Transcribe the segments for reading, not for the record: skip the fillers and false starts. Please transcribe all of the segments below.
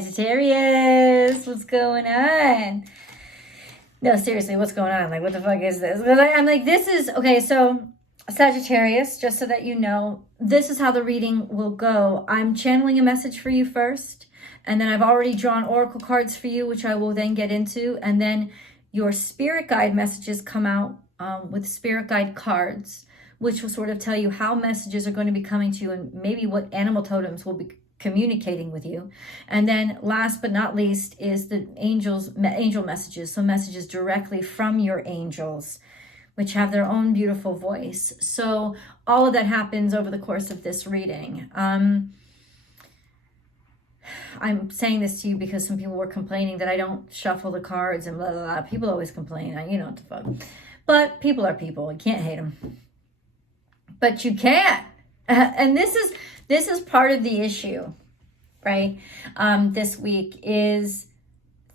Sagittarius, what's going on? No, seriously, what's going on? Like, what the fuck is this? I'm like, this is, okay, so Sagittarius, just so that you know, this is how the reading will go. I'm channeling a message for you first, and then I've already drawn oracle cards for you, which I will then get into, and then your spirit guide messages come out with spirit guide cards, which will sort of tell you how messages are going to be coming to you and maybe what animal totems will be communicating with you. And then last but not least is the angel messages, so messages directly from your angels, which have their own beautiful voice. So all of that happens over the course of this reading. I'm saying this to you because some people were complaining that I don't shuffle the cards and blah, blah, blah. People always complain, you know what the fuck. But people are people, you can't hate them. But you can. And this is part of the issue, right? This week is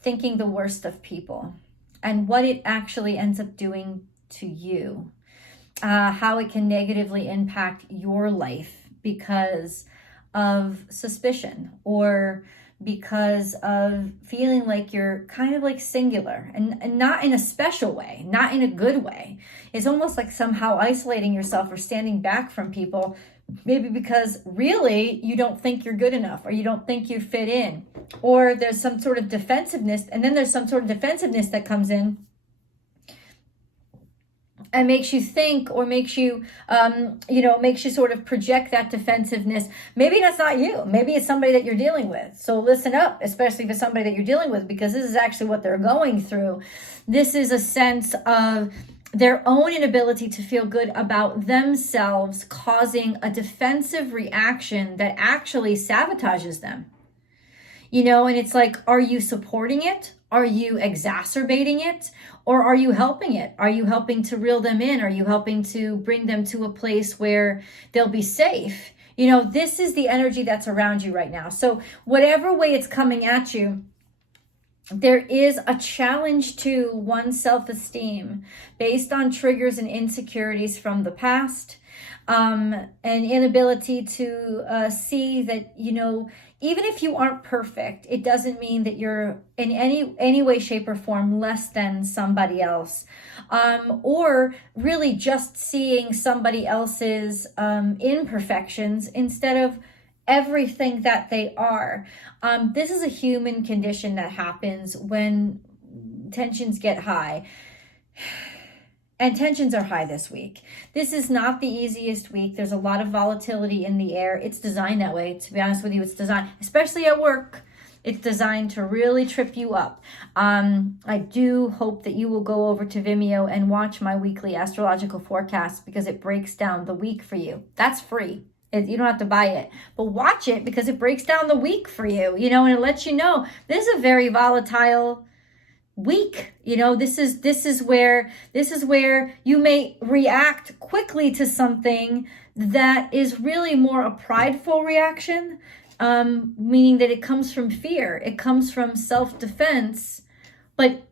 thinking the worst of people and what it actually ends up doing to you, how it can negatively impact your life because of suspicion or because of feeling like you're kind of like singular and not in a special way, not in a good way. It's almost like somehow isolating yourself or standing back from people, maybe because really you don't think you're good enough or you don't think you fit in, or there's some sort of defensiveness, and then there's some sort of defensiveness that comes in and makes you think, or makes you, makes you sort of project that defensiveness. Maybe that's not you. Maybe it's somebody that you're dealing with. So listen up, especially if it's somebody that you're dealing with, because this is actually what they're going through. This is a sense of their own inability to feel good about themselves, causing a defensive reaction that actually sabotages them. And it's like, are you supporting it? Are you exacerbating it? Or are you helping it? Are you helping to reel them in? Are you helping to bring them to a place where they'll be safe? This is the energy that's around you right now. So whatever way it's coming at you, there is a challenge to one's self-esteem based on triggers and insecurities from the past, and inability to see that, even if you aren't perfect, it doesn't mean that you're in any way, shape, or form less than somebody else, or really just seeing somebody else's imperfections instead of everything that they are. This is a human condition that happens when tensions get high. And tensions are high this week. This is not the easiest week. There's a lot of volatility in the air. It's designed that way. To be honest with you, it's designed, especially at work, it's designed to really trip you up. I do hope that you will go over to Vimeo and watch my weekly astrological forecast, because it breaks down the week for you. That's free. You don't have to buy it, but watch it because it breaks down the week for you, and it lets you know this is a very volatile week. This is where you may react quickly to something that is really more a prideful reaction, meaning that it comes from fear, it comes from self-defense, but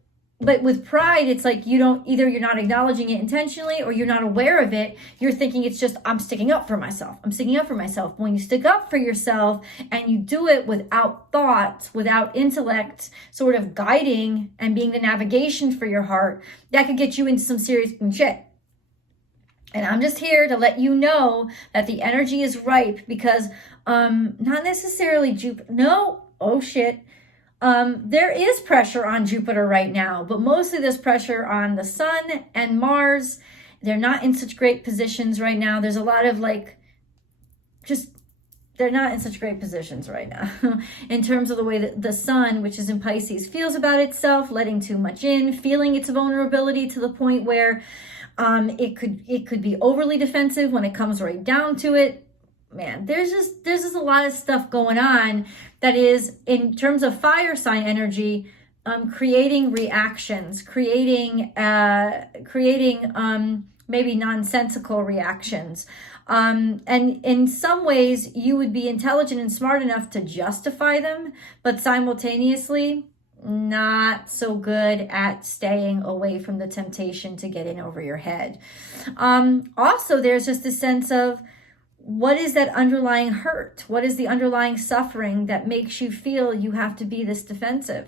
with pride, it's like either you're not acknowledging it intentionally or you're not aware of it. You're thinking it's just, I'm sticking up for myself. I'm sticking up for myself. When you stick up for yourself and you do it without thought, without intellect, sort of guiding and being the navigation for your heart, that could get you into some serious shit. And I'm just here to let you know that the energy is ripe because, not necessarily Jupiter. No, oh shit. There is pressure on Jupiter right now, but mostly there's pressure on the Sun and Mars. They're not in such great positions right now. There's a lot of they're not in such great positions right now in terms of the way that the Sun, which is in Pisces, feels about itself, letting too much in, feeling its vulnerability to the point where it could be overly defensive when it comes right down to it. Man, there's just a lot of stuff going on that is, in terms of fire sign energy, creating reactions, creating maybe nonsensical reactions. And in some ways you would be intelligent and smart enough to justify them, but simultaneously not so good at staying away from the temptation to get in over your head. Also, there's just a sense of, what is that underlying hurt? What is the underlying suffering that makes you feel you have to be this defensive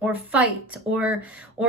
or fight or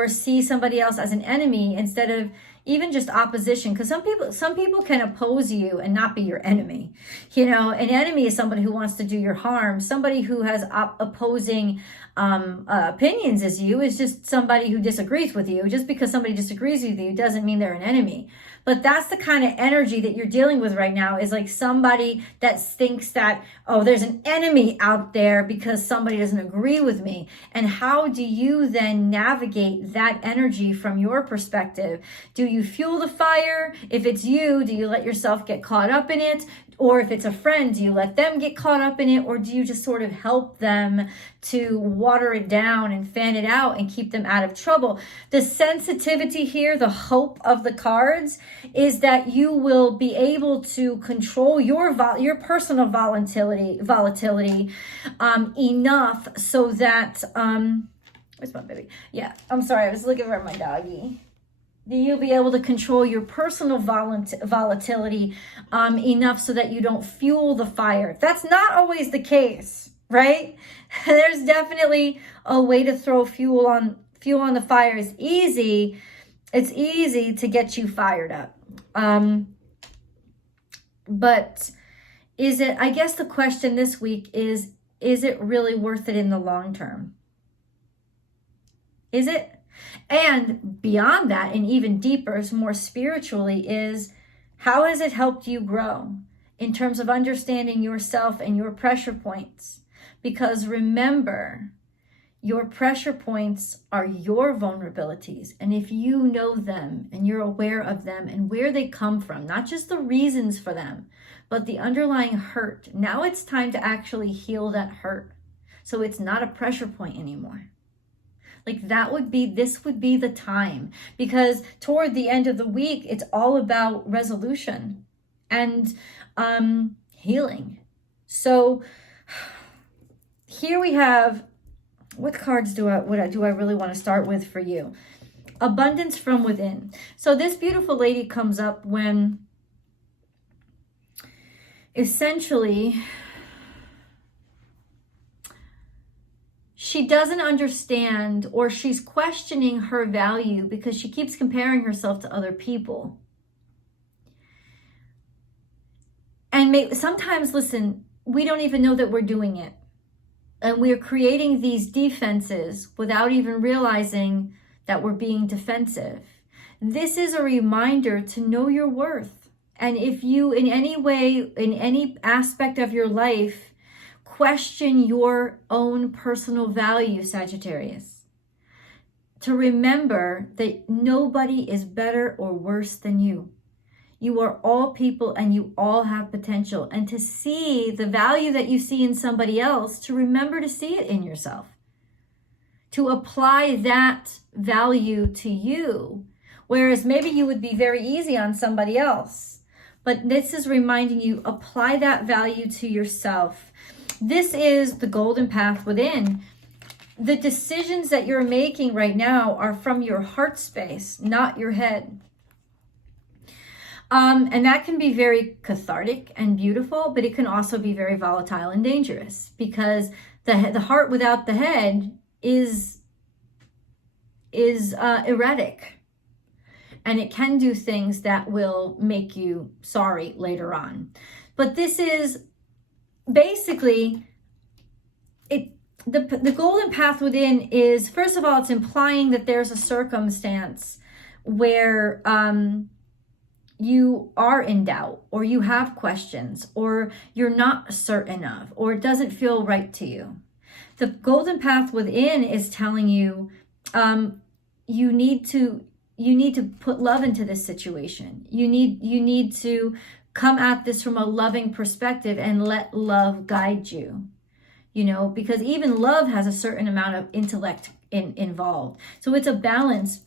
see somebody else as an enemy instead of even just opposition? Because some people can oppose you and not be your enemy. You know, an enemy is somebody who wants to do your harm. Somebody who has opposing opinions as you is just somebody who disagrees with you. Just because somebody disagrees with you doesn't mean they're an enemy. But that's the kind of energy that you're dealing with right now, is like somebody that thinks that, oh, there's an enemy out there because somebody doesn't agree with me. And how do you then navigate that energy from your perspective? Do you fuel the fire? If it's you, do you let yourself get caught up in it? Or if it's a friend, do you let them get caught up in it? Or do you just sort of help them to water it down and fan it out and keep them out of trouble? The sensitivity here, the hope of the cards, is that you will be able to control your personal volatility enough so that, where's my baby? Yeah, I'm sorry, I was looking for my doggy. You'll be able to control your personal volatility enough so that you don't fuel the fire. That's not always the case, right? There's definitely a way to throw fuel on the fire. It's easy to get you fired up. But is it, I guess the question this week is it really worth it in the long term? Is it? And beyond that, and even deeper, more spiritually, is how has it helped you grow in terms of understanding yourself and your pressure points? Because remember, your pressure points are your vulnerabilities. And if you know them and you're aware of them and where they come from, not just the reasons for them, but the underlying hurt, now it's time to actually heal that hurt. So it's not a pressure point anymore. Like this would be the time, because toward the end of the week, it's all about resolution and healing. So here we have, what cards do I really want to start with for you? Abundance from within. So this beautiful lady comes up when essentially she doesn't understand, or she's questioning her value because she keeps comparing herself to other people. And sometimes, listen, we don't even know that we're doing it. And we're creating these defenses without even realizing that we're being defensive. This is a reminder to know your worth. And if you, in any way, in any aspect of your life, question your own personal value, Sagittarius, to remember that nobody is better or worse than you. You are all people and you all have potential. And to see the value that you see in somebody else, to remember to see it in yourself. To apply that value to you. Whereas maybe you would be very easy on somebody else. But this is reminding you, apply that value to yourself. This is the golden path within. The decisions that you're making right now are from your heart space, not your head. And that can be very cathartic and beautiful, but it can also be very volatile and dangerous, because the heart without the head is erratic. And it can do things that will make you sorry later on. But this is basically, the golden path within is, first of all, it's implying that there's a circumstance where you are in doubt, or you have questions, or you're not certain of, or it doesn't feel right to you. The golden path within is telling you you need to put love into this situation. You need to come at this from a loving perspective and let love guide you. You know, because even love has a certain amount of intellect involved. So it's a balance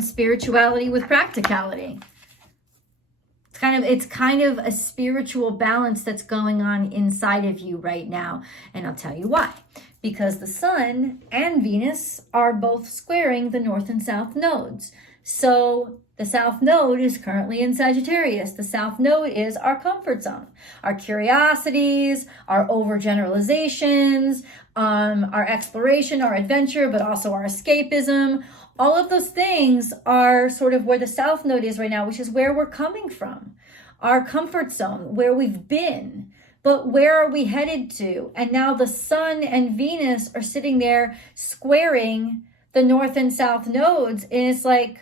spirituality with practicality. It's kind of a spiritual balance that's going on inside of you right now. And I'll tell you why. Because the sun and Venus are both squaring the north and south nodes. So the South Node is currently in Sagittarius. The South Node is our comfort zone, our curiosities, our overgeneralizations, our exploration, our adventure, but also our escapism. All of those things are sort of where the South Node is right now, which is where we're coming from, our comfort zone, where we've been. But where are we headed to? And now the Sun and Venus are sitting there squaring the North and South nodes. And it's like,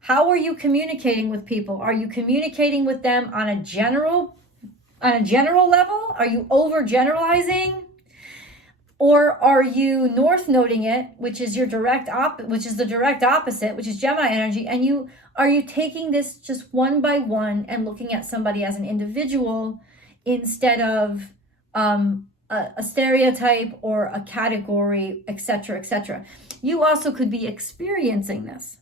how are you communicating with people? Are you communicating with them on a general level? Are you overgeneralizing? Or are you north noding it, which is the direct opposite, which is Gemini energy, and are you taking this just one by one and looking at somebody as an individual instead of a stereotype or a category, etc., etc. You also could be experiencing this.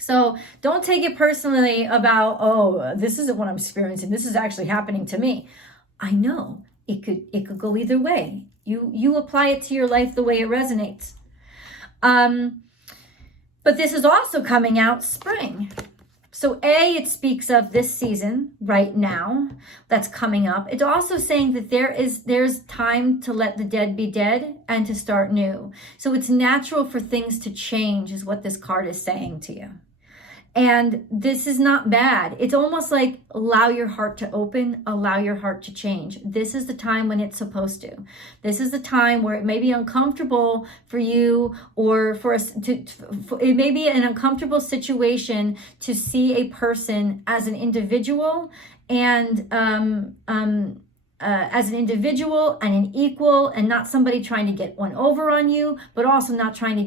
So don't take it personally about, oh, this isn't what I'm experiencing. This is actually happening to me. I know it could go either way. You apply it to your life the way it resonates. But this is also coming out spring. So it speaks of this season right now that's coming up. It's also saying that there's time to let the dead be dead and to start new. So it's natural for things to change is what this card is saying to you. And this is not bad. It's almost like allow your heart to open, allow your heart to change. This is the time when it's supposed to. This is the time where it may be uncomfortable for you, or for us it may be an uncomfortable situation to see a person as an individual and as an individual and an equal, and not somebody trying to get one over on you, but also not trying to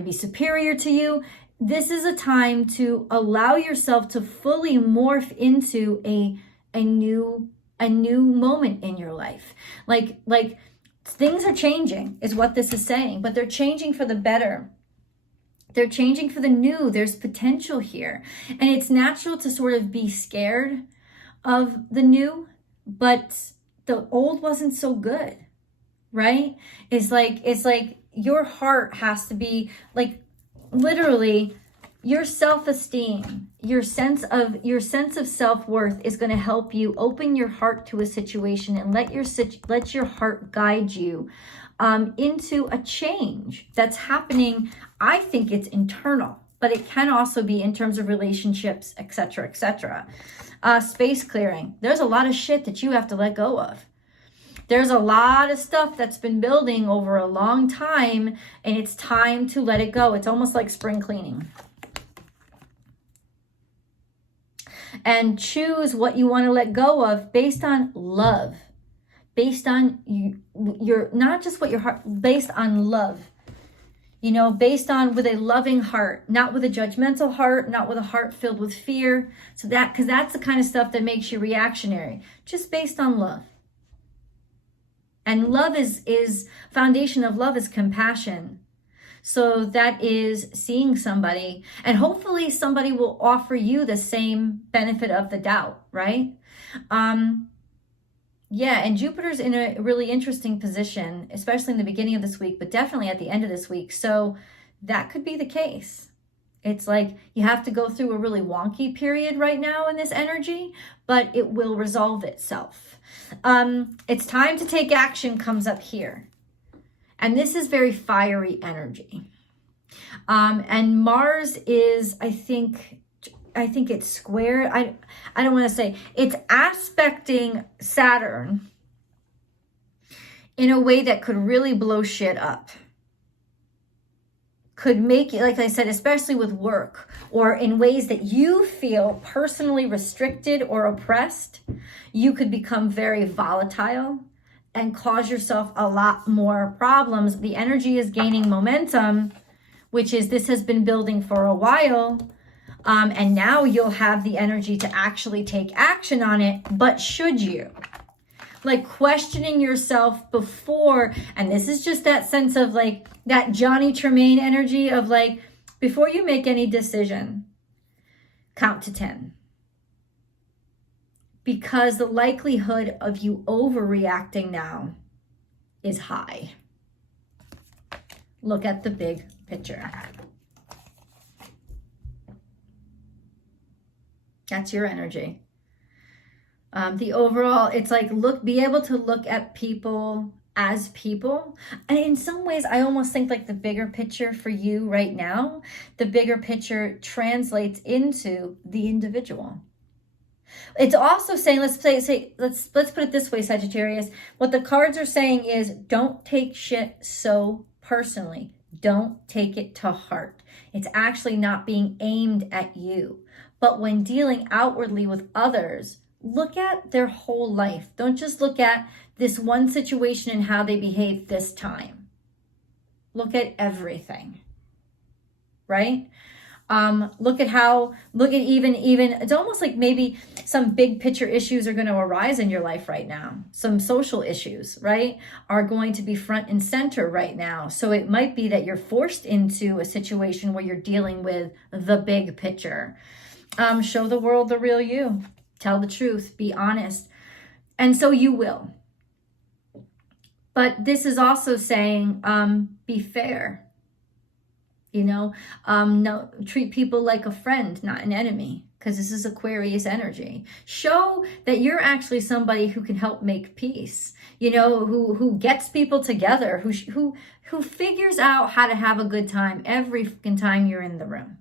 be superior to you. This is a time to allow yourself to fully morph into a new moment in your life. Like things are changing is what this is saying, but they're changing for the better. They're changing for the new. There's potential here. And it's natural to sort of be scared of the new, but the old wasn't so good, right? It's like your heart has to be like, literally, your self-esteem, your sense of self-worth is going to help you open your heart to a situation and let your heart guide you into a change that's happening. I think it's internal, but it can also be in terms of relationships, etc., etc. Space clearing. There's a lot of shit that you have to let go of. There's a lot of stuff that's been building over a long time, and it's time to let it go. It's almost like spring cleaning. And choose what you want to let go of based on love. Based on your not just what your heart, based on love. You know, based on with a loving heart, not with a judgmental heart, not with a heart filled with fear. So because that's the kind of stuff that makes you reactionary. Just based on love. And love is foundation of love is compassion. So that is seeing somebody, and hopefully somebody will offer you the same benefit of the doubt, right? Yeah, and Jupiter's in a really interesting position, especially in the beginning of this week, but definitely at the end of this week. So that could be the case. It's like you have to go through a really wonky period right now in this energy, but it will resolve itself. It's time to take action comes up here. And this is very fiery energy. And Mars is, I think it's square. I don't want to say. It's aspecting Saturn in a way that could really blow shit up. Could make you, like I said, especially with work or in ways that you feel personally restricted or oppressed, you could become very volatile and cause yourself a lot more problems. The energy is gaining momentum, which is this has been building for a while. And now you'll have the energy to actually take action on it. But should you? Like questioning yourself before, and this is just that sense of like that Johnny Tremaine energy of like, before you make any decision, count to 10. Because the likelihood of you overreacting now is high. Look at the big picture. That's your energy. The overall, it's like, be able to look at people as people. And in some ways, I almost think like the bigger picture for you right now, the bigger picture translates into the individual. It's also saying, let's put it this way, Sagittarius. What the cards are saying is, don't take shit so personally. Don't take it to heart. It's actually not being aimed at you. But when dealing outwardly with others, look at their whole life. Don't just look at this one situation and how they behave this time. Look at everything, right? Look at even, it's almost like maybe some big picture issues are going to arise in your life right now. Some social issues, right, are going to be front and center right now. So it might be that you're forced into a situation where you're dealing with the big picture. Show the world the real you. Tell the truth. Be honest. And so you will. But this is also saying, be fair. No, treat people like a friend, not an enemy, because this is Aquarius energy. Show that you're actually somebody who can help make peace, who gets people together, who figures out how to have a good time every fucking time you're in the room.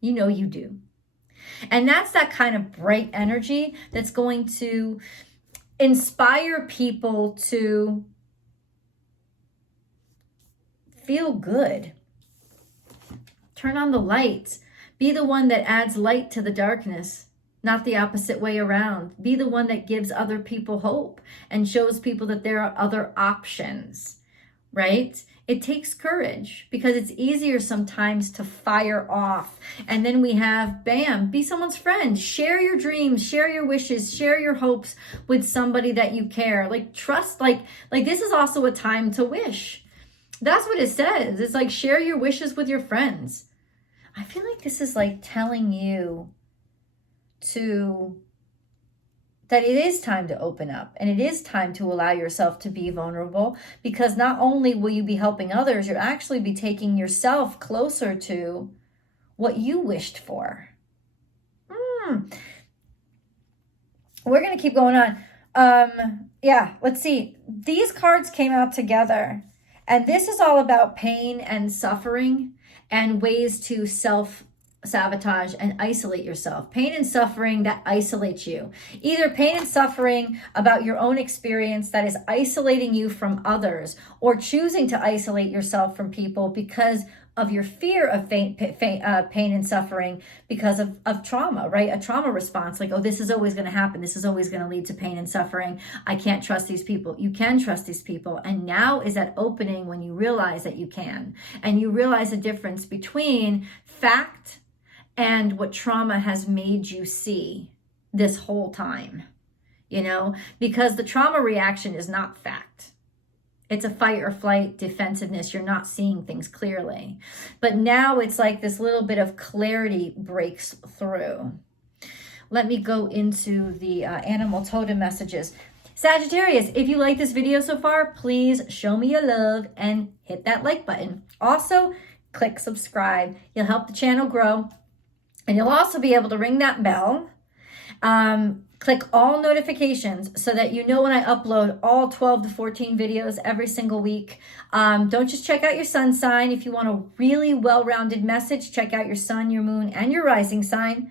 You do. And that's that kind of bright energy that's going to inspire people to feel good. Turn on the lights. Be the one that adds light to the darkness, not the opposite way around. Be the one that gives other people hope and shows people that there are other options, right? It takes courage because it's easier sometimes to fire off. And then we have, bam, be someone's friend. Share your dreams, share your wishes, share your hopes with somebody that you care. Trust, this is also a time to wish. That's what it says. It's like, share your wishes with your friends. I feel like this is like telling you that it is time to open up and it is time to allow yourself to be vulnerable, because not only will you be helping others, you'll actually be taking yourself closer to what you wished for. We're going to keep going on. Let's see. These cards came out together, and this is all about pain and suffering and ways to self-sabotage and isolate yourself. Pain and suffering that isolates you. Either pain and suffering about your own experience that is isolating you from others, or choosing to isolate yourself from people because of your fear of pain and suffering because of trauma, right? A trauma response, like, oh, this is always going to happen. This is always going to lead to pain and suffering. I can't trust these people. You can trust these people. And now is that opening when you realize that you can. And you realize the difference between fact and what trauma has made you see this whole time, because the trauma reaction is not fact. It's a fight or flight defensiveness. You're not seeing things clearly. But now it's like this little bit of clarity breaks through. Let me go into the animal totem messages. Sagittarius, if you like this video so far, please show me your love and hit that like button. Also, click subscribe. You'll help the channel grow. And you'll also be able to ring that bell. Click all notifications so that you know when I upload all 12 to 14 videos every single week. Don't just check out your sun sign. If you want a really well-rounded message, check out your sun, your moon, and your rising sign.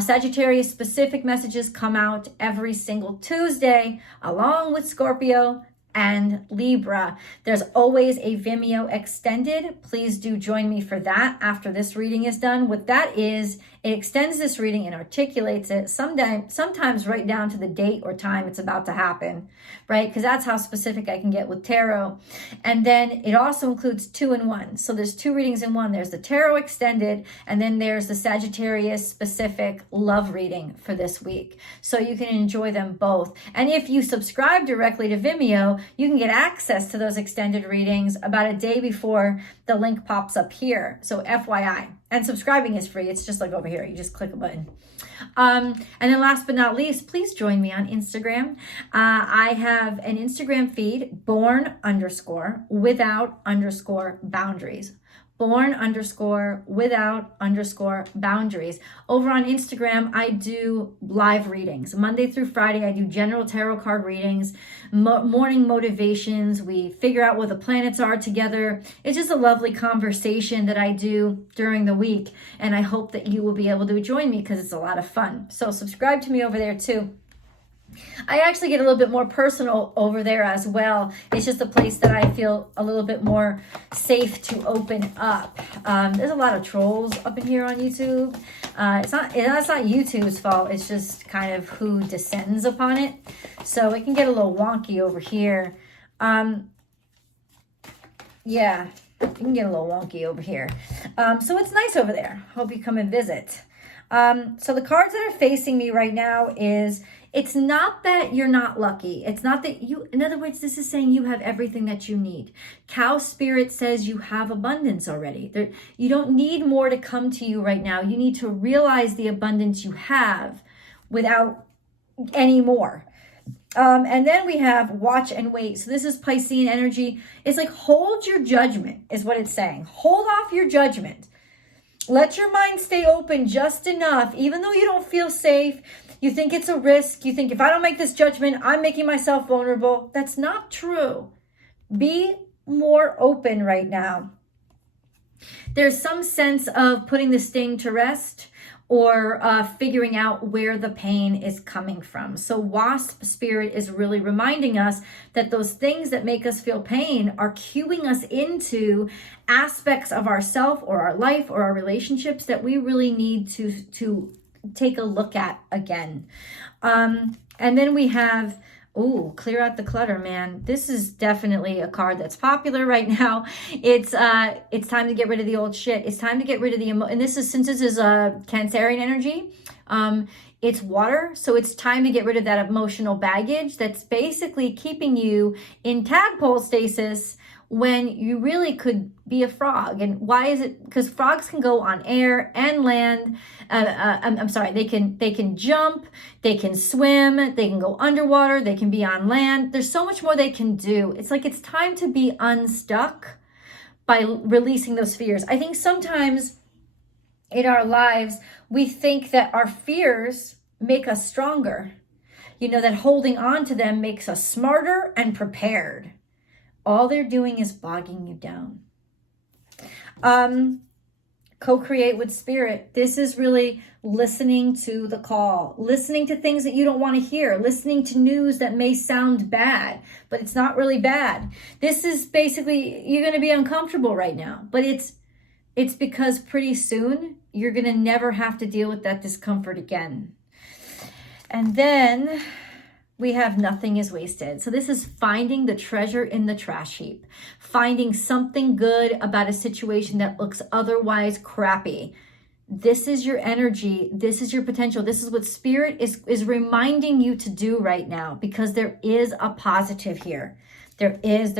Sagittarius specific messages come out every single Tuesday, along with Scorpio and Libra. There's always a Vimeo extended. Please do join me for that after this reading is done. What that is, it extends this reading and articulates it, sometimes right down to the date or time it's about to happen, right? Because that's how specific I can get with tarot. And then it also includes 2-in-1. So there's 2 readings in one. There's the tarot extended, and then there's the Sagittarius specific love reading for this week. So you can enjoy them both. And if you subscribe directly to Vimeo, you can get access to those extended readings about a day before the link pops up here. So FYI. And subscribing is free. It's just like over here. You just click a button. And then last but not least, please join me on Instagram. I have an Instagram feed, born_without_boundaries. Born_without_boundaries. Over on Instagram, I do live readings. Monday through Friday, I do general tarot card readings, morning motivations. We figure out what the planets are together. It's just a lovely conversation that I do during the week. And I hope that you will be able to join me because it's a lot of fun. So subscribe to me over there too. I actually get a little bit more personal over there as well. It's just a place that I feel a little bit more safe to open up. There's a lot of trolls up in here on YouTube. It's not YouTube's fault. It's just kind of who descends upon it. So it can get a little wonky over here. Yeah, it can get a little wonky over here. So it's nice over there. Hope you come and visit. So the cards that are facing me right now is, it's not that you're not lucky. It's not that you, in other words, this is saying you have everything that you need. Cow spirit says you have abundance already. You don't need more to come to you right now. You need to realize the abundance you have without any more. And then we have watch and wait. So this is Piscean energy. It's like hold your judgment is what it's saying. Hold off your judgment. Let your mind stay open just enough, even though you don't feel safe. You think it's a risk. You think if I don't make this judgment, I'm making myself vulnerable. That's not true. Be more open right now. There's some sense of putting the sting to rest or figuring out where the pain is coming from. So wasp spirit is really reminding us that those things that make us feel pain are cueing us into aspects of ourself or our life or our relationships that we really need to take a look at again. And then we have, clear out the clutter, man. This is definitely a card that's popular right now. It's time to get rid of the old shit. It's time to get rid of the and this is, since this is a Cancerian energy, it's water, so it's time to get rid of that emotional baggage that's basically keeping you in tadpole stasis when you really could be a frog. And why is it? Because frogs can go on air and land. I'm sorry, they can jump, they can swim, they can go underwater, they can be on land. There's so much more they can do. It's like it's time to be unstuck by releasing those fears. I think sometimes in our lives, we think that our fears make us stronger. You know, that holding on to them makes us smarter and prepared. All they're doing is bogging you down. Co-create with spirit. This is really listening to the call, listening to things that you don't want to hear, listening to news that may sound bad, but it's not really bad. This is basically, you're going to be uncomfortable right now, but it's because pretty soon you're going to never have to deal with that discomfort again. And then we have nothing is wasted. So this is finding the treasure in the trash heap, finding something good about a situation that looks otherwise crappy. This is your energy. This is your potential. This is what spirit is reminding you to do right now, because there is a positive here. There is.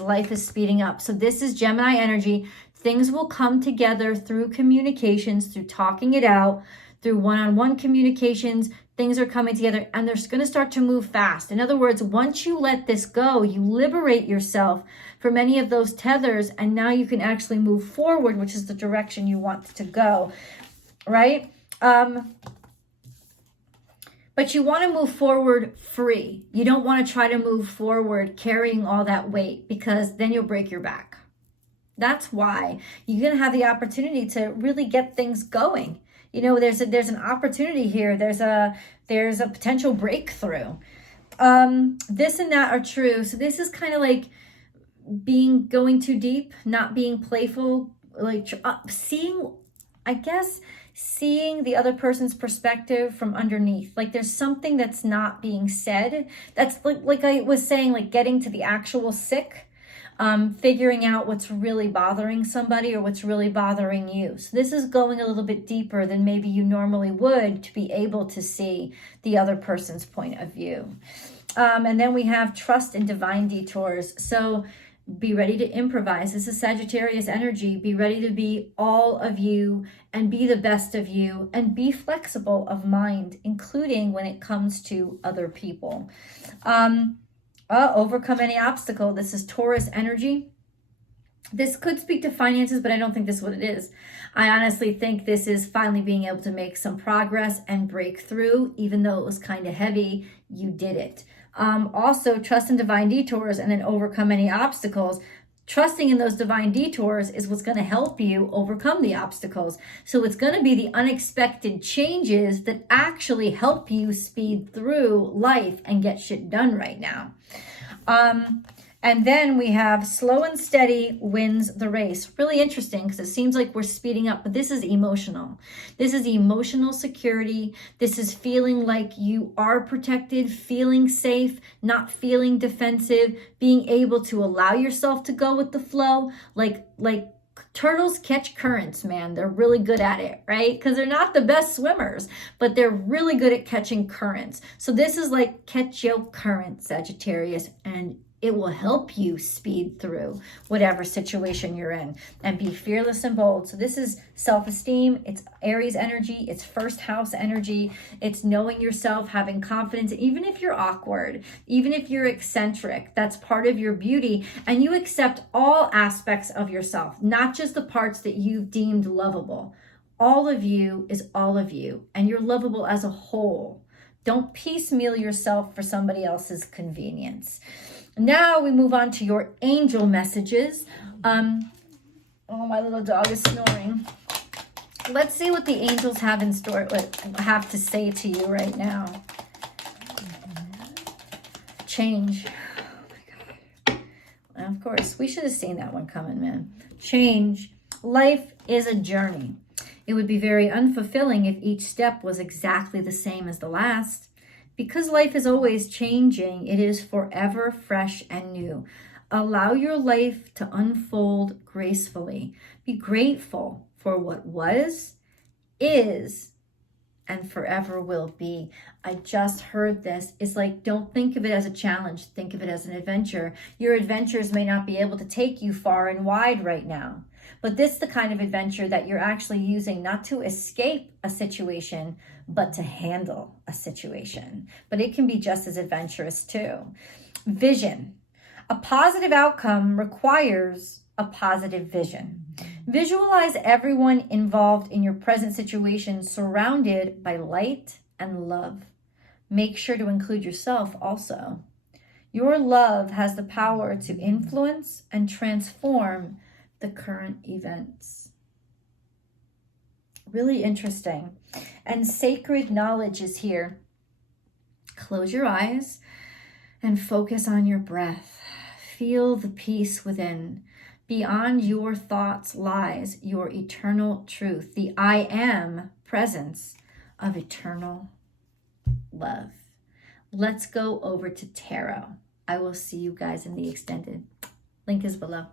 Life is speeding up. So this is Gemini energy. Things will come together through communications, through talking it out, through one-on-one communications. Things are coming together and they're going to start to move fast. In other words, once you let this go, you liberate yourself from any of those tethers, and now you can actually move forward, which is the direction you want to go, right? But you want to move forward free. You don't want to try to move forward carrying all that weight, because then you'll break your back. That's why you're going to have the opportunity to really get things going. You know, there's an opportunity here. There's a potential breakthrough. This and that are true. So this is kind of like going too deep, not being playful, like seeing the other person's perspective from underneath. Like there's something that's not being said. That's like I was saying, like getting to the actual sick. figuring out what's really bothering somebody or what's really bothering you. So this is going a little bit deeper than maybe you normally would to be able to see the other person's point of view. And then we have trust in divine detours. So be ready to improvise. This is Sagittarius energy. Be ready to be all of you and be the best of you and be flexible of mind, including when it comes to other people. Overcome any obstacle. This is Taurus energy. This could speak to finances, but I don't think this is what it is. I honestly think this is finally being able to make some progress and break through. Even though it was kind of heavy, you did it. Also, trust in divine detours and then overcome any obstacles. Trusting in those divine detours is what's going to help you overcome the obstacles. So it's going to be the unexpected changes that actually help you speed through life and get shit done right now. And then we have slow and steady wins the race. Really interesting because it seems like we're speeding up, but this is emotional. This is emotional security. This is feeling like you are protected, feeling safe, not feeling defensive, being able to allow yourself to go with the flow. Like turtles catch currents, man. They're really good at it, right? Because they're not the best swimmers, but they're really good at catching currents. So this is like catch your current, Sagittarius, and it will help you speed through whatever situation you're in and be fearless and bold. So this is self-esteem. It's Aries energy. It's first house energy. It's knowing yourself, having confidence. Even if you're awkward, even if you're eccentric, that's part of your beauty. And you accept all aspects of yourself, not just the parts that you've deemed lovable. All of you is all of you, and you're lovable as a whole. Don't piecemeal yourself for somebody else's convenience. Now we move on to your angel messages. Oh, my little dog is snoring. Let's see what the angels have in store, what have to say to you right now. Change. Oh my God. And of course, we should have seen that one coming, man. Change. Life is a journey. It would be very unfulfilling if each step was exactly the same as the last. Because life is always changing, it is forever fresh and new. Allow your life to unfold gracefully. Be grateful for what was, is, and forever will be. I just heard this. It's like, don't think of it as a challenge. Think of it as an adventure. Your adventures may not be able to take you far and wide right now. But this is the kind of adventure that you're actually using not to escape a situation, but to handle a situation. But it can be just as adventurous too. Vision. A positive outcome requires a positive vision. Visualize everyone involved in your present situation surrounded by light and love. Make sure to include yourself also. Your love has the power to influence and transform the current events. Really interesting. And sacred knowledge is here. Close your eyes and focus on your breath. Feel the peace within. Beyond your thoughts lies your eternal truth, the I am presence of eternal love. Let's go over to tarot. I will see you guys in the extended. Link is below.